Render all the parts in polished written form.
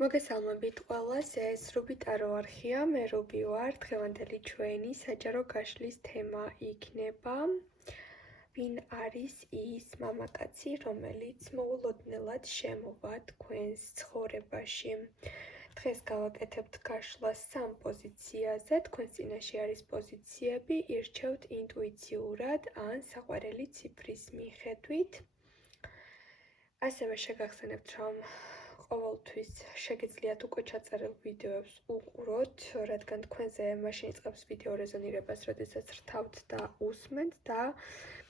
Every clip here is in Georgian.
მოგესალმებით ყველას, ეს რუბი ტარო არხია, მე რუბი ვარ, დღევანდელი ჩვენი საჯარო გაშლის თემა იქნება ვინ არის ის მამაკაცი, რომელიც მოულოდნელად შემოვა თქვენს ცხოვრებაში. დღეს გავაკეთებთ გაშლას სამ პოზიციაზე, თქვენს წინაშე არის პოზიციები, ირჩევთ ინტუიციურად ან საყვარელი ციფრის მიხედვით. ასევე შეგახსენებთ, რომ ყოველთვის შეგიძლიათ უკვე ჩაწერილ ვიდეოებს უყუროთ, რადგან თქვენზე მაშინ იწყებს ვიდეო რეზონირებას, როდესაც რთავთ და უსმენთ და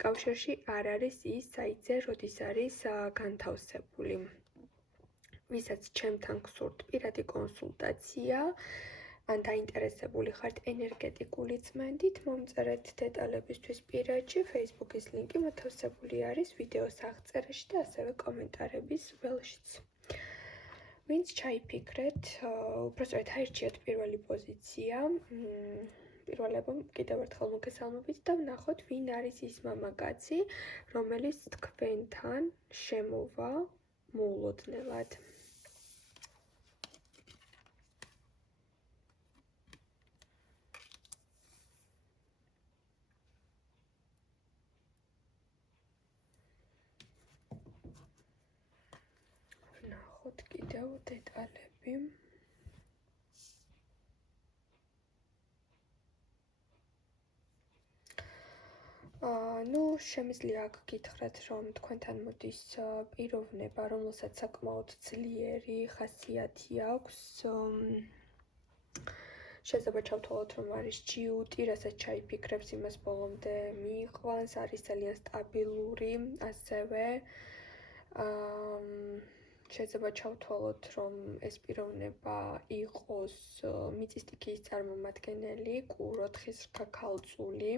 კავშირში არ არის ის საიტზე, როდის არის განთავსებული. ვისაც ჩემთან გსურთ პირადი კონსულტაცია, ან დაინტერესებული ხართ ენერგეტიკული წმენდით, მომწერეთ დეტალებისთვის პირადში, Facebook-ის ლინკი მოთავსებული არის ვიდეოს აღწერაში და ასევე კომენტარების ველშიც. ვინც ჩაიფიქრეთ, უпроსტად აირჩიეთ პირველი პოზიცია, პირველებო კიდევ ერთხელ მოგესალმებით და ვნახოთ, ვინ არის ის მამაკაცი, რომელიც თქვენთან შემოვა მოულოდნელად. ვნახოთ კიდევ დეტალები. შემიძლია გითხრათ, რომ თქვენთან მოდის პიროვნება, რომელსაც საკმაოდ ძლიერი ხასიათი აქვს. შეიძლება ჩავთვალოთ, რომ არის ჯიუტი, რასაც ჩაიფიქრებს, იმას ბოლომდე მიიყვანს, არის ძალიან სტაბილური, ასევე შეიძლება ჩავთვალოთ, რომ ეს პიროვნება იყოს მიწის წარმომადგენელი, კუ-4-ის რქაქალწული.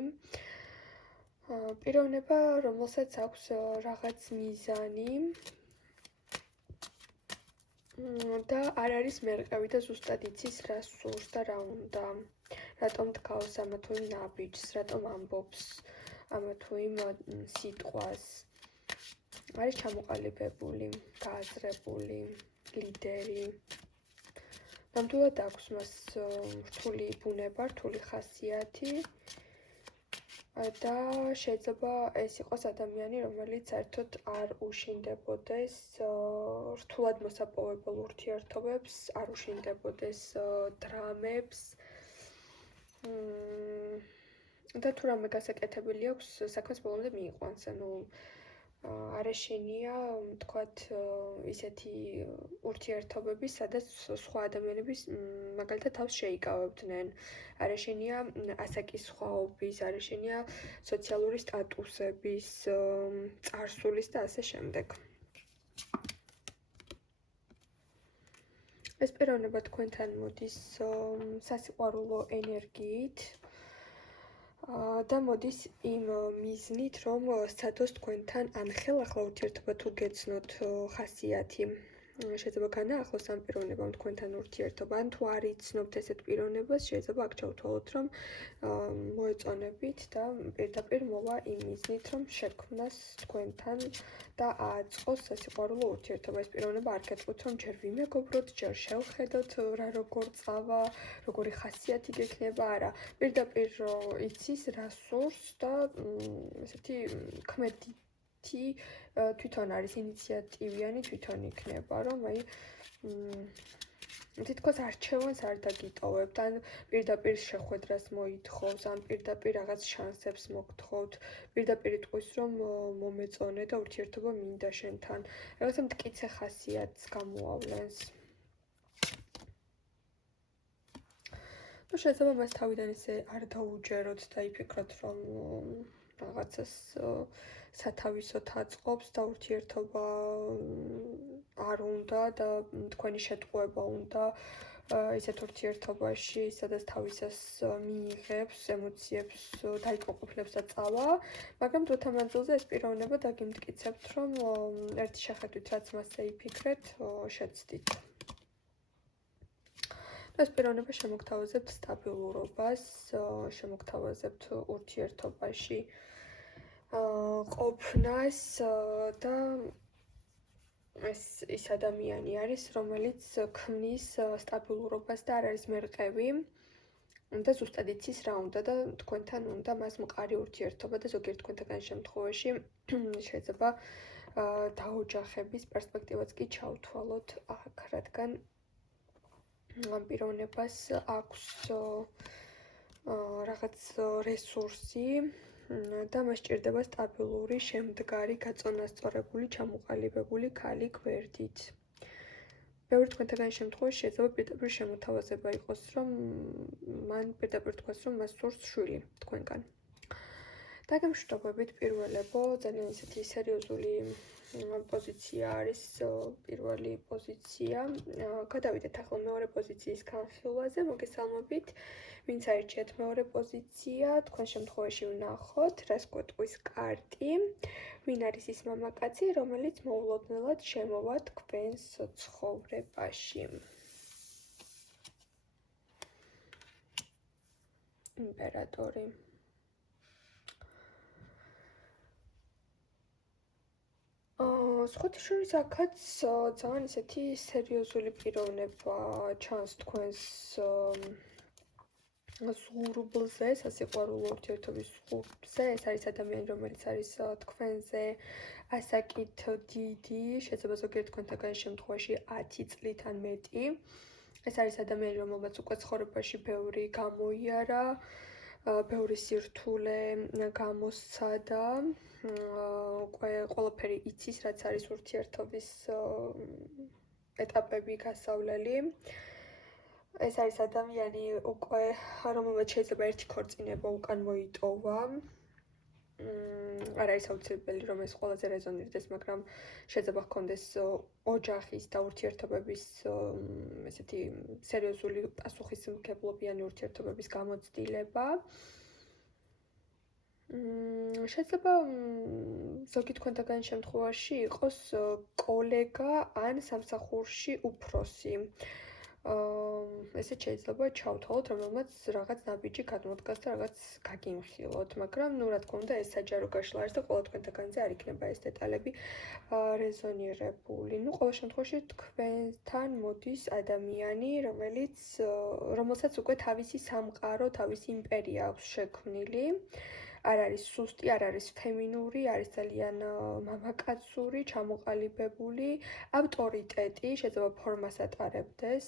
პიროვნება, რომელსაც აქვს რაღაც მიზანი და არ არის მერყევი და ზუსტად იცის რა სურს და რა უნდა, რატომ დგავს ამა თუ იმ ნაბიჯს, რატომ ამბობს ამა თუ იმ სიტყვას. არის ჩამოყალიბებული, გააზრებული, ლიდერი. ნამდვილად აქვს მას რთული ბუნება, რთული ხასიათი და შეიძლება ეს იყოს ადამიანი, რომელიც საერთოდ არ უშინდებოდეს რთულად მოსაპოვებელ ურთიერთობებს, არ უშინდებოდეს დრამებს და თუ რამე გასაკეთებელი აქვს, საქმეს ბოლომდე მიიყვანს, არ ეშინია, თქვათ, ისეთი ურთიერთობები, სადაც სხვა ადამიანების მაგალითად თავს შეიკავებდნენ. არ ეშინია ასაკის სხვაობის, არ ეშინია სოციალური სტატუსების, წარსულის და ასე შემდეგ. ეს პიროვნება თქვენთან მოდის სასიყვარულო ენერგიით და მოდის იმ მიზნით, რომ სცადოს თქვენთან ანხელახლა ურთიერთობა თუ გეცნოთ ხასიათი. შეიძლება განაახლოს ამ პიროვნებამ თქვენთან ურთიერთობა, ან თუ არ იცნობთ ესეთ პიროვნებას, შეიძლება აქ ჩავთვალოთ, რომ მოეწონებით და პირდაპირ მოვა იმ მიზნით, რომ შექმნას თქვენთან და აწყოს სასიყვარულო ურთიერთობა. ეს პიროვნება არ გეტყვით, რომ ჯერ ვიმეგობროთ, ჯერ შევხედოთ რა როგორ წავა, როგორი ხასიათი გექნება, არა. პირდაპირ იცის რა სურს და ესეთი ქმედი თვითონ არის ინიციატივიანი, თვითონ იქნება, რომ თითქოს არჩევანს არ დაგიტოვებთ, ან პირდაპირ შეხვედრას მოითხოვს, ან პირდაპირ რაღაც შანსებს მოგთხოვთ, პირდაპირ იტყვის, რომ მომეწონე და ურთიერთობა მინდა შენთან. რაღაცა მტკიცე ხასიათს გამოავლენს. შეიძლება მას თავიდან ისე არ დაუჯეროთ და იფიქროთ, რომ რაღაცას სათავისოდ აწყობს და ურთიერთობა არ უნდა და თქვენი შეტყუება უნდა ისეთ ურთიერთობაში, სადაც თავისას მიიღებს, ემოციებს დაიკმაყოფილებს და წავა, მაგრამ დროთა მანძილზე ეს პიროვნება დაგიმტკიცებთ, რომ ერთი შეხედვით, რაც მასზე იფიქრეთ, შეცდით. ეს პიროვნება შემოგთავაზებთ სტაბილურობას, შემოგთავაზებთ ურთიერთობაში ყოფნას და ეს ის ადამიანი არის, რომელიც ქმნის სტაბილურობას და არ არის მერყევი და ზუსტად იცის რა უნდა და თქვენთან უნდა მას მყარი ურთიერთობა და ზოგიერთ თქვენთაგან შემთხვევაში შეიძლება დაოჯახების პერსპექტივაც კი ჩავთვალოთ აქ, რადგან ამ პიროვნებას აქვს რაღაც რესურსი და მას სჭირდება სტაბილური, შემდგარი, გაწონასწორებული, ჩამოყალიბებული ქალი გვერდით. ბევრი თქვენთაგან შემთხვევაში შეიძლება პირდაპირ შემოთავაზება იყოს, რომ მან პირდაპირ თქვას, რომ მას სურს შვილი თქვენგან. დაგემშვიდობებით პირველებო, ძალიან ისეთი სერიოზული პოზიცია არის პირველი პოზიცია. გადავიდეთ ახლა მეორე პოზიციის განხილვაზე, მოგესალმებით. ვინც აირჩიეთ მეორე პოზიცია, თქვენ შემთხვევაში ვნახოთ, რას გვეტყვის კარტი, ვინ არის ის მამაკაცი, რომელიც მოულოდნელად შემოვა თქვენს ცხოვრებაში. იმპერატორი. სხვათა შორის აქაც ძალიან ისეთი სერიოზული პიროვნება ჩანს თქვენს ზღურბლზე, სასიყვარულო ურთიერთობის ზღურბლზე. ეს არის ადამიანი, რომელიც არის თქვენზე ასაკით დიდი, შეიძლება ზოგიერთ თქვენთაგან შემთხვევაში 10 წლით ან მეტი. ეს არის ადამიანი, რომელმაც უკვე ცხოვრებაში ბევრი გამოიარა, ბევრი სირთულე გამოსცადა, უკვე ყველაფერი იცის, რაც არის ურთიერთობის ეტაპები, გასავლელი. ეს არის ადამიანი უკვე, რომელმაც შეიძლება ერთი ქორწინება უკან მოიტოვა. არ არის აუცილებელი, რომ ეს ყველაზე რეზონირდეს, მაგრამ შეიძლება ჰქონდეს ოჯახის და ურთიერთობების ესეთი სერიოზული პასუხისმგებლობიანი ურთიერთობების გამოცდილება. შეიძლება ზოგი თქვენთაგან შემთხვევაში იყოს კოლეგა ან სამსახურში უფროსი. ესეც შეიძლება ჩავთვალოთ, რომელმაც რაღაც ნაბიჯი გადმოდგას და რაღაც გაგიმხილოთ, მაგრამ რა თქმა უნდა, ეს საჯარო გაშლა არის და ყველა თქვენთაგანზე არ იქნება ეს დეტალები რეზონირებული. ყოველ შემთხვევაში თქვენთან მოდის ადამიანი, რომელსაც უკვე თავისი სამყარო, თავისი იმპერია აქვს შექმნილი. არ არის სუსტი, არ არის ფემინური, არის ძალიან მამაკაცური, ჩამოყალიბებული, ავტორიტეტი, შეიძლება ფორმას ატარებდეს.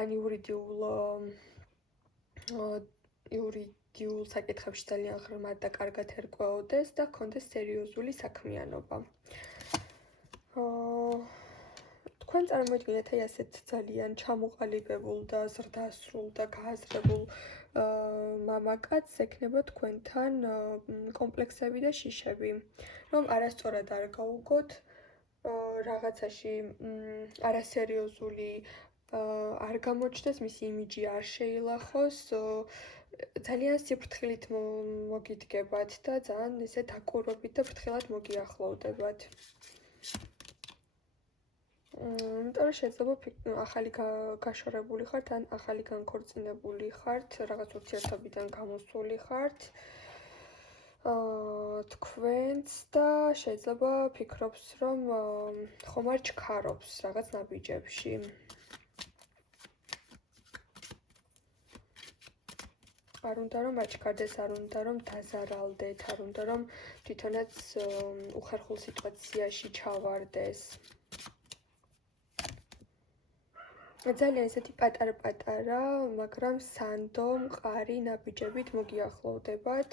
ან იურიდიულ საკითხებში ძალიან ღრმად და კარგად ერკვეოდეს და ჰქონდეს სერიოზული საქმიანობა. თქვენ წარმოიდგინეთ აი ასეთ ძალიან ჩამოყალიბებულ და ზრდასრულ და გააზრებულ მამაკაცს ექნება თქვენთან კომპლექსები და შიშები, რომ არასწორად არ გაუგოთ, რაღაცაში არასერიოზული არ გამოჩნდეს, მისი იმიჯი არ შეილახოს, ძალიან სიფრთხილით მოგიდგებათ და ძალიან ესე დაკურობით და ფრთხილად მოგიახლოვდებათ. იმიტომ რომ შეიძლება ახალი გაშორებული ხართ ან ახალი განქორწინებული ხართ, რაღაც ურთიერთობიდან გამოსული ხართ. თქვენც და შეიძლება ფიქრობს, რომ ხომ არ ჩქარობს რაღაც ნაბიჯებში. არ უნდა რომ აჩქარდეს, არ უნდა რომ დაზარალდეთ, არ უნდა რომ თვითონაც უხერხულ სიტუაციაში ჩავარდეს. ძალიან ესეთი პატარ-პატარა, მაგრამ სანდო, მყარი ნაბიჯებით მოგიახლოვდებათ.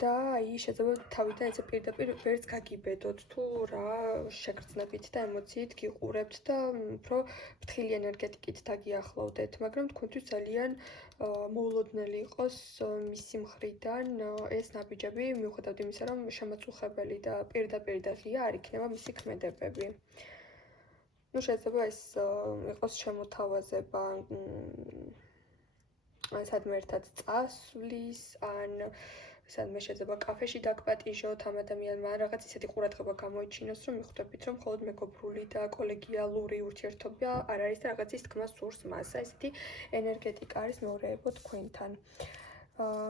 და აი შეიძლება თავიდან ესე პირდაპირ ვერც გაგიბედოთ თუ რა შეგრძნებით და ემოციით გიყურებთ და უფრო ფრთხილი ენერგეტიკით დაგიახლოვდეთ, მაგრამ თქვენთვის ძალიან მოულოდნელი იყოს მისი მხრიდან ეს ნაბიჯები, მიუხედავად იმისა, რომ შემაწუხებელი და პირდაპირ და ღია არ იქნება მისი ქმედებები. შეიძლება ეს იყოს შემოთავაზება სადმე ერთად წასვლის, ან სადმე შეიძლება კაფეში დაგპატიჟოთ ამ ადამიანმა, რაღაც ისეთი ყურადღება გამოიჩინოს, რომ მიხვდებით, რომ მხოლოდ მეგობრული და კოლეგიალური ურთიერთობა არ არის და რაღაცის თქმა სურს მას. ესეთი ენერგეტიკა არის მეორეებო თქვენთან.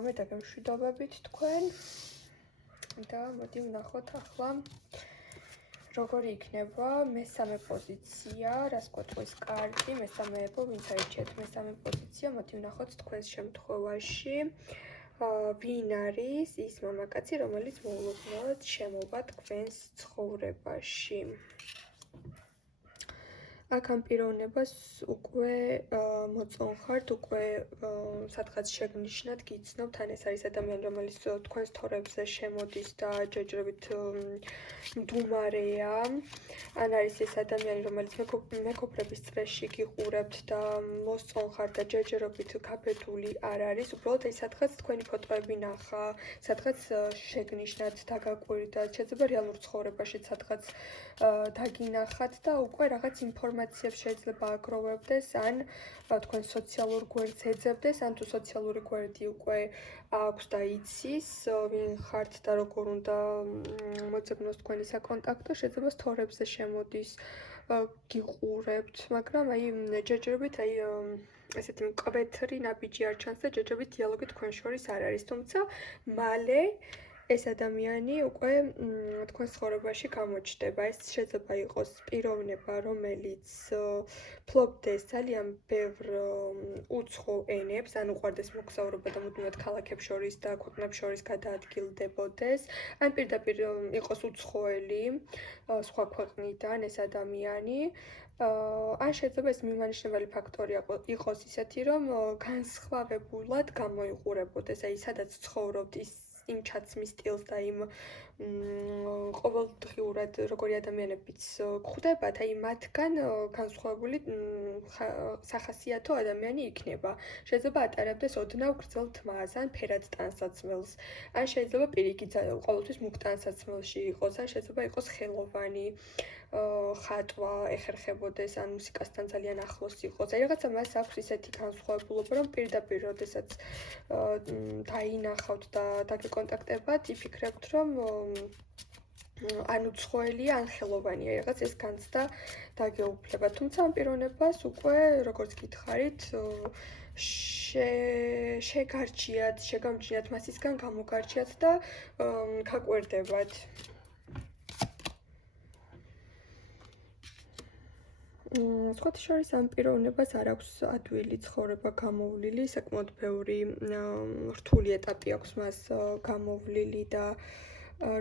მე დაგემშვიდობებით თქვენ და მოდი ვნახოთ ახლა როგორი იქნება მესამე პოზიცია, რას გვაწვის კარტი, მესამეებო ვინც აირჩიეთ მესამე პოზიცია, მოდი ვნახოთ თქვენს შემთხვევაში. ვინ არის ის მამაკაცი, რომელიც მოულოდნელად შემოვა თქვენს ცხოვრებაში. აქ ამ პიროვნებას უკვე მოწონხართ, უკვე სადღაც შეგნიშნათ, გიცნობთ, ან ეს არის ადამიანი, რომელიც თქვენს თორებზე შემოდის და ჯერჯერობით მდუმარეა, ან არის ეს ადამიანი, რომელიც მეგობრების წრეში გიყურებთ და მოსწონხართ და ჯერჯერობით გაბედული არ არის, უბრალოდ აი სადღაც თქვენი ფოტოები ნახა, სადღაც შეგნიშნათ, დაგაკვირდათ, შეიძლება რეალურ ცხოვრებაში სადღაც დაგინახათ და უკვე რაღაც ინფორმაციებს შეიძლება აგროვებდეს, ან თქვენ სოციალურ გვერდს ეძებდეს, ან თუ სოციალური გვერდი უკვე აქვს და იცის, ვინ ხართ და როგორ უნდა მოძებნოს თქვენი საკონტაქტო, შეიძლება თორებზე შემოდის, გიყურებთ, მაგრამ აი ჯერჯერობით აი ესეთი მკვეთრი ნაბიჯი არ ჩანს და ჯერჯერობით დიალოგი თქვენ შორის არ არის, თუმცა მალე ეს ადამიანი უკვე თქვენს ცხოვრებაში გამოჩნდება. ეს შეიძლება იყოს პიროვნება, რომელიც ფლობდეს ძალიან ბევრ უცხო ენებს, ან უყვარდეს მოგზაურობა და მუდმივად ქალაქებს შორის და ქვეყნებს შორის გადაადგილდებოდეს, ან პირდაპირ იყოს უცხოელი სხვა ქვეყნიდან ეს ადამიანი. ან შეიძლება ეს მიმანიშნებელი ფაქტორი იყოს ისეთი, რომ განსხვავებულად გამოიყურებოდეს, აი სადაც ცხოვრობთ ის იმ ჩაცმის სტილს და იმ ყოველდღიურად როგორი ადამიანებიც გვხვდებათ, აი მათგან განსხვავებული სახასიათო ადამიანი იქნება. შეიძლება ატარებდეს ოდნავ გრძელ თმას, ან ფერად ტანსაცმელს, ან შეიძლება პირიქით ყოველთვის მუქ ტანსაცმელში იყოს, ან შეიძლება იყოს ხელოვანი, ხატვა ეხერხებოდეს, ან მუსიკასთან ძალიან ახლოს იყოს. აი რაღაცა მას აქვს ისეთი განსხვავებულობა, რომ პირდაპირ როდესაც დაინახავთ და დაგეკონტაქტებათ, იფიქრებთ, რომ ან უცხოელია, ან ხელოვანია, რაღაც ეს განცდა დაგეუფლება. თუმცა ამ პიროვნებას უკვე, როგორც გითხარით, შეგარჩიათ, შეგამჩნიათ მასისგან გამოგარჩიათ და გაკვირდებათ. სხვათა შორის ამ პიროვნებას არ აქვს ადვილი ცხოვრება გამოვლილი, საკმაოდ ბევრი რთული ეტაპი აქვს მას გამოვლილი და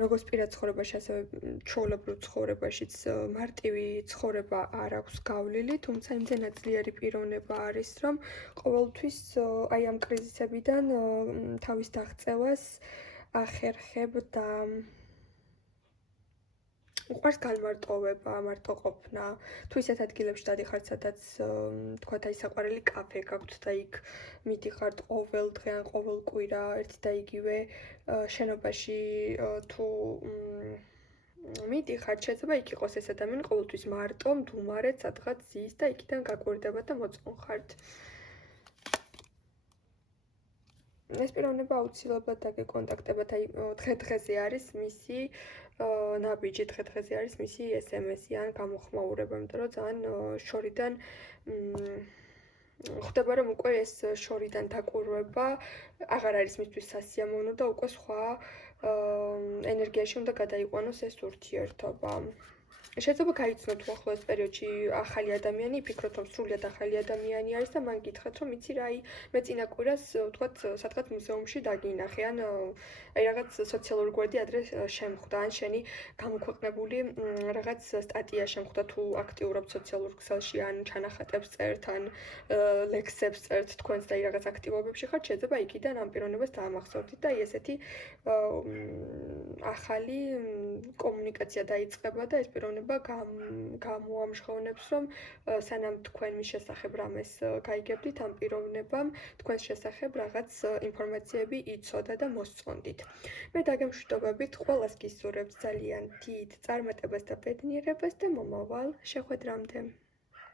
როგორც პირად ცხოვრებაში, ასევე ჩვეულებრივ ცხოვრებაშიც მარტივი ცხოვრება არ აქვს გავლილი, თუმცა იმდენად ძლიერი პიროვნება არის, რომ ყოველთვის აი ამ კრიზისებიდან თავის დაღწევას ახერხებ და უყვარს განმარტოვება, მარტოყოფნა. თუ ისეთ ადგილებში დადიხართ, სადაც თქვათ აი საყვარელი კაფე გაქვთ და იქ მიდიხართ ყოველ დღე ან ყოველ კვირა ერთი და იგივე შენობაში თუ მიდიხართ, შეიძლება იქ იყოს ეს ადამიანი ყოველთვის მარტო, მდუმარედ, სადღაც ზის და იქიდან გაკვირდებათ და მოწონხართ. ეს პიროვნება აუცილებლად დაგეკონტაქტებათ, აი დღე-დღეზე არის მისი ნაბიჯი, დღე-დღეზე არის მისი SMS-ი ან გამოხმაურება, იმიტომ რომ ძალიან შორიდან ხდება, რომ უკვე ეს შორიდან დაკვირვება აღარ არის მისთვის სასიამოვნო და უკვე სხვა ენერგიაში უნდა გადაიყვანოს ეს ურთიერთობა. შეიძლება გაიცნოთ უახლოეს პერიოდში ახალი ადამიანი, იფიქროთ, რომ სრულიად ახალი ადამიანი არის და მან გითხრათ, რომ იცი რა, მე წინა კვირას, ვთქვათ, სადღაც მუზეუმში დაგინახე, ან აი რაღაც სოციალური გვერდი ადრე შემხვდა, ან შენი გამოქვეყნებული რაღაც სტატია შემხვდა, თუ აქტიურობთ სოციალურ ქსელში, ან ჩანახატებს წერთ, ან ლექსებს წერთ თქვენს და აი რაღაც აქტივობებში ხართ, შეიძლება იქიდან ამ პიროვნებას დაამახსოვრდით და აი ესეთი ახალი კომუნიკაცია დაიწყება და ეს პიროვნება გამოამჟღავნებს, რომ სანამ თქვენ მის შესახებ რამეს გაიგებდით, ამ პიროვნებამ თქვენს შესახებ რაღაც ინფორმაციები იცოდა და მოსწონდით. მე დაგემშვიდობებით, ყველას გისურვებთ ძალიან დიდ წარმატებას და ბედნიერებას და მომავალ შეხვედრამდე.